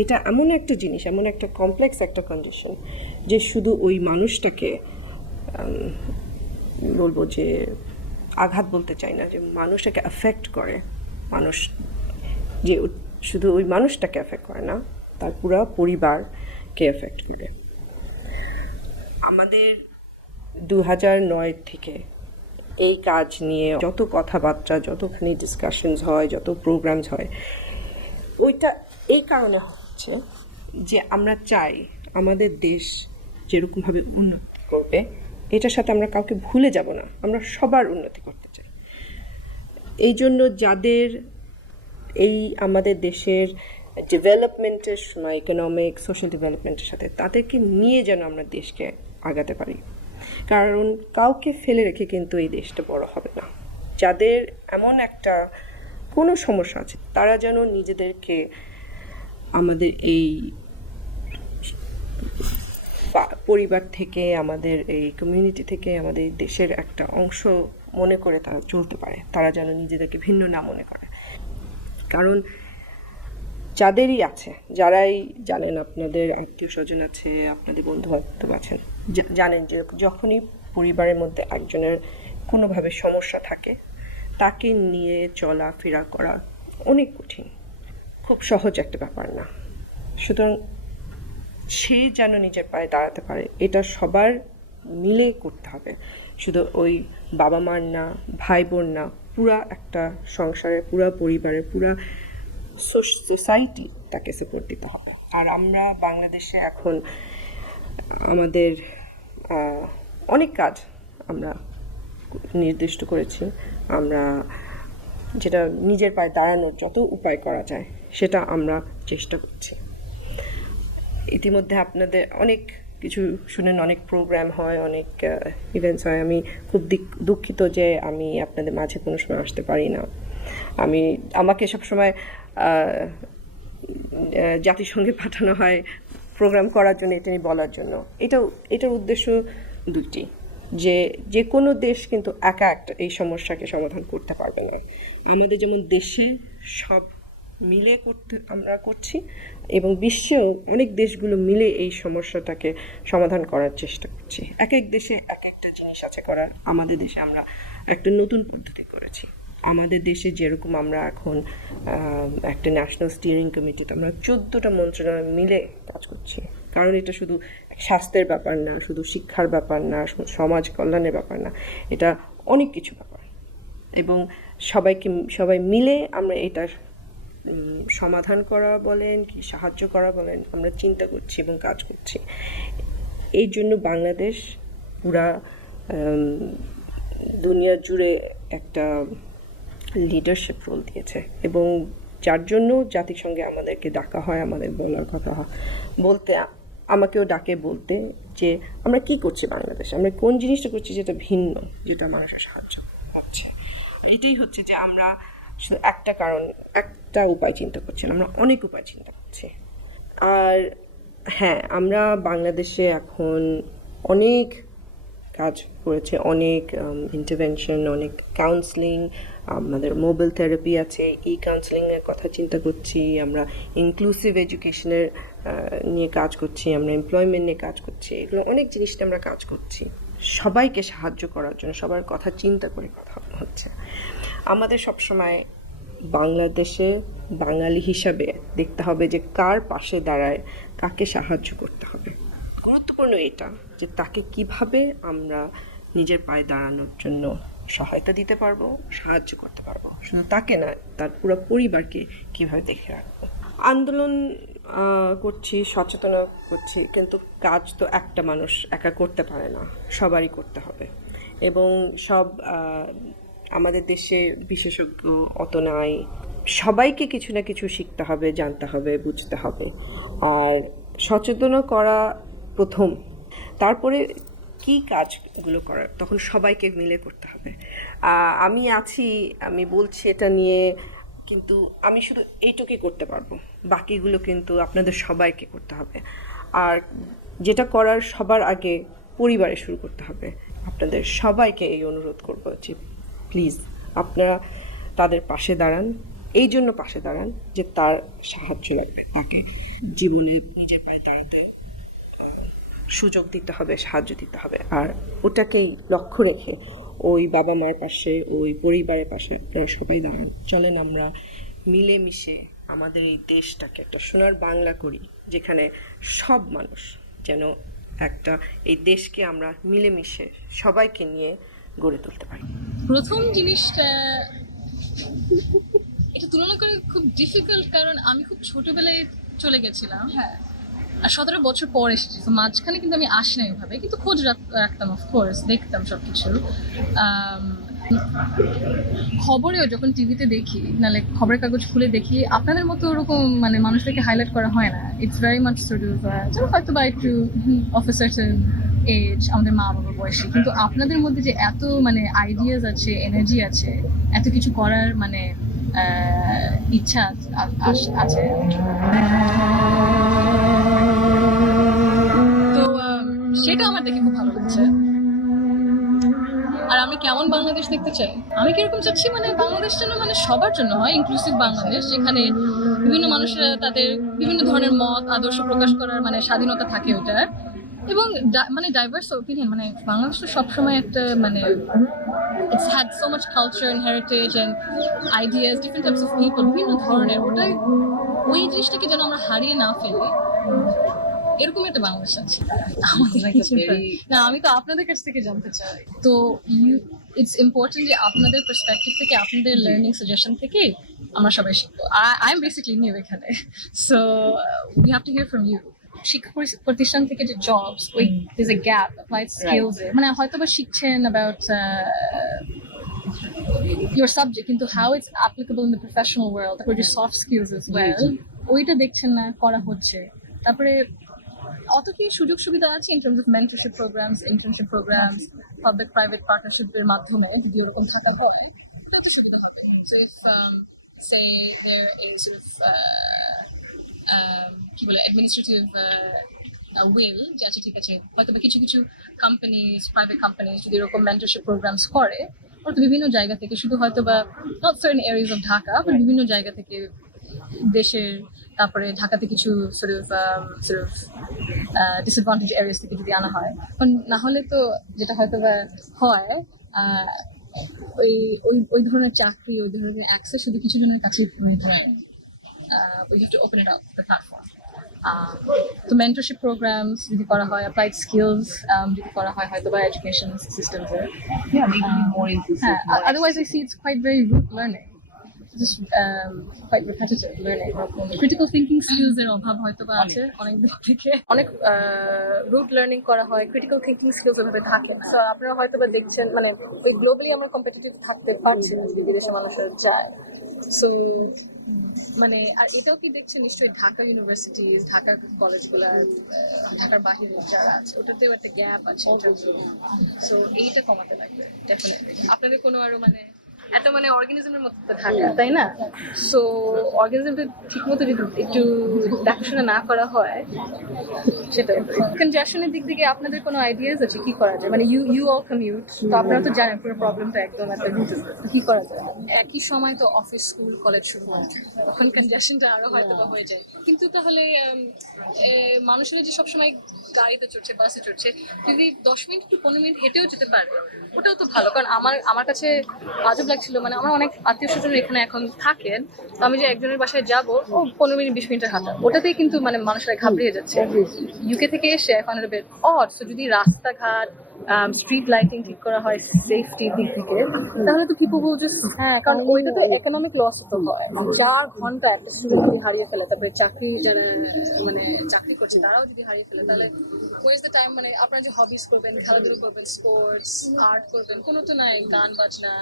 এটা এমন একটা জিনিস, এমন একটা কমপ্লেক্স একটা কন্ডিশন যে শুধু ওই মানুষটাকে বলবো যে আঘাত বলতে চাই না, যে মানুষটাকে অ্যাফেক্ট করে, মানুষ যে শুধু ওই মানুষটাকে অ্যাফেক্ট করে না, তার পুরো পরিবারকে এফেক্ট করে। আমাদের 2009 থেকে এই কাজ নিয়ে যত কথাবার্তা, যতখানি ডিসকাশনস হয়, যত প্রোগ্রামস হয়, ওইটা এই কারণে হচ্ছে যে আমরা চাই আমাদের দেশ যেরকমভাবে উন্নতি করবে, এটার সাথে আমরা কাউকে ভুলে যাব না, আমরা সবার উন্নতি করতে চাই। এই জন্য যাদের এই আমাদের দেশের ডেভেলপমেন্টের সময়, ইকোনমিক সোশ্যাল ডেভেলপমেন্টের সাথে তাদেরকে নিয়ে যেন আমরা দেশকে আগাতে পারি, কারণ কাউকে ফেলে রেখে কিন্তু এই দেশটা বড় হবে না। যাদের এমন একটা কোনো সমস্যা আছে তারা যেন নিজেদেরকে আমাদের এই পরিবার থেকে, আমাদের এই কমিউনিটি থেকে, আমাদের দেশের একটা অংশ মনে করে তারা চলতে পারে, তারা যেন নিজেদেরকে ভিন্ন না মনে করে। কারণ যাদেরই আছে, যারাই জানেন, আপনাদের আত্মীয় স্বজন আছে, আপনাদের বন্ধু বান্ধব আছেন, জানেন যে যখনই পরিবারের মধ্যে একজনের কোনোভাবে সমস্যা থাকে, তাকে নিয়ে চলাফেরা করা অনেক কঠিন, খুব সহজ একটা ব্যাপার না। সুতরাং সে যেন নিজের পায়ে দাঁড়াতে পারে, এটা সবার মিলে করতে হবে, শুধু ওই বাবা মার না, ভাই বোন না, পুরা একটা সংসারের, পুরা পরিবারের, পুরা সোসাইটি তাকে সাপোর্ট দিতে হবে। আর আমরা বাংলাদেশে এখন আমাদের অনেক কাজ আমরা নির্দিষ্ট করেছি, আমরা যেটা নিজের পায়ে দাঁড়ানোর যত উপায় করা যায় সেটা আমরা চেষ্টা করছি। ইতিমধ্যে আপনাদের অনেক কিছু শুনেন, অনেক প্রোগ্রাম হয়, অনেক ইভেন্টস হয়। আমি খুব দুঃখিত যে আমি আপনাদের মাঝে কোনো সময় আসতে পারি না। আমাকে সবসময় জাতিসংঘে পাঠানো হয় প্রোগ্রাম করার জন্য, এটা নিয়ে বলার জন্য। এটার উদ্দেশ্য দুটি, যে কোনো দেশ কিন্তু একা একটা এই সমস্যাকে সমাধান করতে পারবে না। আমাদের যেমন দেশে সব মিলে আমরা করছি, এবং বিশ্বেও অনেক দেশগুলো মিলে এই সমস্যাটাকে সমাধান করার চেষ্টা করছি। এক এক দেশে এক একটা জিনিস আছে করার। আমাদের দেশে আমরা একটা নতুন পদ্ধতি করেছি। আমাদের দেশে যেরকম আমরা এখন একটা ন্যাশনাল স্টিয়ারিং কমিটিতে আমরা 14টা মন্ত্রণালয় মিলে কাজ করছি, কারণ এটা শুধু স্বাস্থ্যের ব্যাপার না, শুধু শিক্ষার ব্যাপার না, সমাজ কল্যাণের ব্যাপার না, এটা অনেক কিছু ব্যাপার। এবং সবাই মিলে আমরা এটা সমাধান করা বলেন কি সাহায্য করা বলেন, আমরা চিন্তা করছি এবং কাজ করছি। এই জন্য বাংলাদেশ পুরা দুনিয়া জুড়ে একটা লিডারশিপ রোল দিয়েছে, এবং যার জন্য জাতিসংঘে আমাদেরকে ডাকা হয়, আমাদের বলার কথা বলতে, আমাকেও ডাকে বলতে যে আমরা কি করছি বাংলাদেশে, আমরা কোন জিনিসটা করছি যেটা ভিন্ন, যেটা মানুষের সাহায্য হচ্ছে। এটাই হচ্ছে যে আমরা একটা উপায় চিন্তা করছি না, আমরা অনেক উপায় চিন্তা করছি। আর হ্যাঁ, আমরা বাংলাদেশে এখন অনেক কাজ করেছে, অনেক ইন্টারভেনশন, অনেক কাউন্সেলিং, আমাদের মোবাইল থেরাপি আছে, এই কাউন্সেলিংয়ের কথা চিন্তা করছি, আমরা ইনক্লুসিভ এডুকেশনের নিয়ে কাজ করছি, আমরা এমপ্লয়মেন্ট নিয়ে কাজ করছি, এগুলো অনেক জিনিস নিয়ে আমরা কাজ করছি সবাইকে সাহায্য করার জন্য, সবার কথা চিন্তা করে কথা হচ্ছে। আমাদের সবসময় বাংলাদেশে বাঙালি হিসাবে দেখতে হবে যে কার পাশে দাঁড়ায়, কাকে সাহায্য করতে হবে। গুরুত্বপূর্ণ এটা যে তাকে কিভাবে আমরা নিজের পায়ে দাঁড়ানোর জন্য সহায়তা দিতে পারবো, সাহায্য করতে পারবো, শুধু তাকে না, তার পুরো পরিবারকে কিভাবে দেখে রাখবো। আন্দোলন করছি, সচেতন করছি, কিন্তু কাজ তো একটা মানুষ একা করতে পারে না, সবারই করতে হবে। এবং আমাদের দেশে বিশেষজ্ঞ অত নাই, সবাইকে কিছু না কিছু শিখতে হবে, জানতে হবে, বুঝতে হবে। আর সচেতন করা প্রথম, তারপরে কি কাজগুলো করার তখন সবাইকে মিলে করতে হবে। আমি বলছি এটা নিয়ে, কিন্তু আমি শুধু এইটুকুই করতে পারবো, বাকিগুলো কিন্তু আপনাদের সবাইকে করতে হবে। আর যেটা করার সবার আগে পরিবারে শুরু করতে হবে। আপনাদের সবাইকে এই অনুরোধ করবো যে প্লিজ আপনারা তাদের পাশে দাঁড়ান, এই জন্য পাশে দাঁড়ান যে তার সাহায্য লাগবে তাকে। জীবনে নিজের পায়ে দাঁড়াতে সুযোগ দিতে হবে, সাহায্য দিতে হবে। আর ওটাকেই লক্ষ্য রেখে ওই বাবা মার পাশে, ওই পরিবারের পাশে আপনারা সবাই দাঁড়ান। চলেন আমরা মিলেমিশে আমাদের এই দেশটাকে একটা সোনার বাংলা করি, যেখানে সব মানুষ যেন একটা এই দেশকে আমরা মিলেমিশে সবাইকে নিয়ে গড়ে তুলতে পারি। প্রথম জিনিসটা এটা তুলনা করে খুব ডিফিকাল্ট, কারণ আমি খুব ছোটবেলায় চলে গেছিলাম, হ্যাঁ, আর 17 বছর পর এসেছি। তো মাঝখানে কিন্তু আমি আসি না ওইভাবে, কিন্তু খোঁজ রাখতাম, অফকোর্স দেখতাম সবকিছু। খবরেও যখন টিভিতে দেখি, নাহলে খবরের কাগজ খুলে দেখি, আপনাদের মতো ওরকম মানে মানুষদেরকে হাইলাইট করা হয় না। It's very much sort of যেন হয়তো বা একটু অফ এ সার্টেন এজ, আমাদের মা বাবার বয়সী, কিন্তু আপনাদের মধ্যে যে এত মানে আইডিয়াস আছে, এনার্জি আছে, এত কিছু করার মানে ইচ্ছা আছে। তো সেটা আমার দেখে খুব ভালো লাগছে। আর আমি কেমন বাংলাদেশ দেখতে চাই, আমি কিরকম চাচ্ছি, মানে বাংলাদেশ যেন মানে সবার জন্য হয়, ইনক্লুসিভ বাংলাদেশ, যেখানে বিভিন্ন মানুষেরা তাদের বিভিন্ন ধরনের মত আদর্শ প্রকাশ করার মানে স্বাধীনতা থাকে ওটার, এবং মানে ডাইভার্স ওপিনিয়ন। মানে বাংলাদেশ তো সবসময় একটা মানে it's had so much culture and heritage and ideas, different types of people, বিভিন্ন ধরনের, ওটাই ওই জিনিসটাকে যেন আমরা হারিয়ে না ফেলি, এরকম একটা বাংলাদেশ আছে আমাদের। না, আমি তো আপনাদের কাছ থেকে জানতে চাই। তো ইটস ইম্পর্টেন্ট যে আপনাদের পার্সপেক্টিভ থেকে, আপনাদের লার্নিং সাজেশন থেকে আমরা সবাই শিখবো। আই এম বেসিক্যালি নিউ এখানে, so we have to hear from you. শিক্ষা প্রতিষ্ঠান থেকে যে জবস, ওই there's a gap, applied skills, মানে হয়তো বা শিখছেন about your subject, কিন্তু how it's applicable in the professional world, তারপরে যে সফট স্কিলস as well, ওইটা দেখছেন না, করা হচ্ছে। তারপরে অত কি সুযোগ সুবিধা আছে in terms of mentorship programs, internship programs, public private partnership এর মাধ্যমে যদি ওরকম থাকা হয়, তাহলে তো সুবিধা হবে। So if say there is sort of কি বলে administrative will, যে আচ্ছা ঠিক আছে, হয়তো বা কিছু কিছু কোম্পানিজ, প্রাইভেট কোম্পানিজ যদি এরকম মেন্টরশিপ প্রোগ্রামস করে, ওরা তো বিভিন্ন জায়গা থেকে, শুধু হয়তো বা not certain areas of Dhaka, but বিভিন্ন জায়গা থেকে দেশের, তারপরে ঢাকাতে কিছু sort of ডিসঅ্যাডভান্টেজ এরিয়াস থেকে যদি আনা হয়, না হলে তো যেটা হয়তো বা হয়, ওই ওই ওই ধরনের চাকরি, ওই ধরনের অ্যাক্সেস শুধু কিছু জনের কাছেই হয়ে থাকে। We have to open it up, the platform. তো মেন্টরশিপ প্রোগ্রামস যদি করা হয়, অ্যাপ্লাইড স্কিলস যদি করা হয়, হয়তো বা এডুকেশন সিস্টেমস এর, otherwise I see it's quite very rote learning, just quite repetitive learning. Critical thinking skills এর অভাব হয়তো বা আছে অনেক দিক থেকে, অনেক রুট লার্নিং করা হয়, ক্রিটিক্যাল থিঙ্কিং স্কিলস এভাবে থাকে। সো আপনারা হয়তো বা দেখছেন, মানে ওই গ্লোবালি আমরা কম্পিটিটিভ থাকতে পারছি না যদি বিদেশে মানুষের যায়। সো মানে আর এটাও কি দেখছেন নিশ্চয়ই, ঢাকা ইউনিভার্সিটি, ঢাকার কলেজগুলার, ঢাকার বাহিরে যারা আছে, ওটাতেও একটা গ্যাপ আছে। সো এইটা কমাতে লাগবে ডেফিনেটলি। আপনাদের কোনো আরো মানে একটা মানে অর্গানিজমের মতো থাকে, তাই না? সো অর্গানিজমটা ঠিক মতো যদি একটু দেখাশোনা না করা হয়, সেটা কনজেশনের দিক থেকে আপনাদের কোনো আইডিয়াস আছে কি করা যায়? মানে ইউ অল কমিউট, তো আপনারা তো জানেন পুরো প্রবলেমটা একদম একটা রুট, কি করা যায়? একই সময় তো অফিস, স্কুল, কলেজ শুরু হয়, তখন কনজেশনটা আরো হয়তো বা হয়ে যায়। কিন্তু তাহলে মানুষেরা যে সবসময় গাড়িতে চড়ছে, বাসে চড়ছে, যদি 10 মিনিট কি 15 মিনিট হেঁটেও যেতে পারে, ওটাও তো ভালো। কারণ আমার কাছে আজব লাগছিল, মানে আমার অনেক আত্মীয় স্বজন এখানে এখন থাকেন, তো আমি যে একজনের বাসায় যাবো, ও 15 মিনিট 20 মিনিটের হাঁটা, ওটাতেই কিন্তু মানে মানুষরা ঘাবড়িয়ে যাচ্ছে। ইউকে থেকে এসে এখন অড, তো যদি রাস্তাঘাট, স্ট্রিট লাইটিং ঠিক করা হয় সেফটির দিক থেকে, তাহলে তো পিপল উইল জাস্ট, হ্যাঁ, কারণ ওইটা তো ইকোনমিক লস তো হয়। 4 ঘন্টা একটা স্টুডেন্ট যদি হারিয়ে ফেলে, তারপরে চাকরি যারা মানে চাকরি করছে তারাও যদি হারিয়ে ফেলে, তাহলে ওয়েজ দ্য টাইম। মানে আপনারা যে হবিস করবেন, খেলাধুলো করবেন, স্পোর্টস, আর্ট করবেন, কোনো তো নাই, গান বাজনা।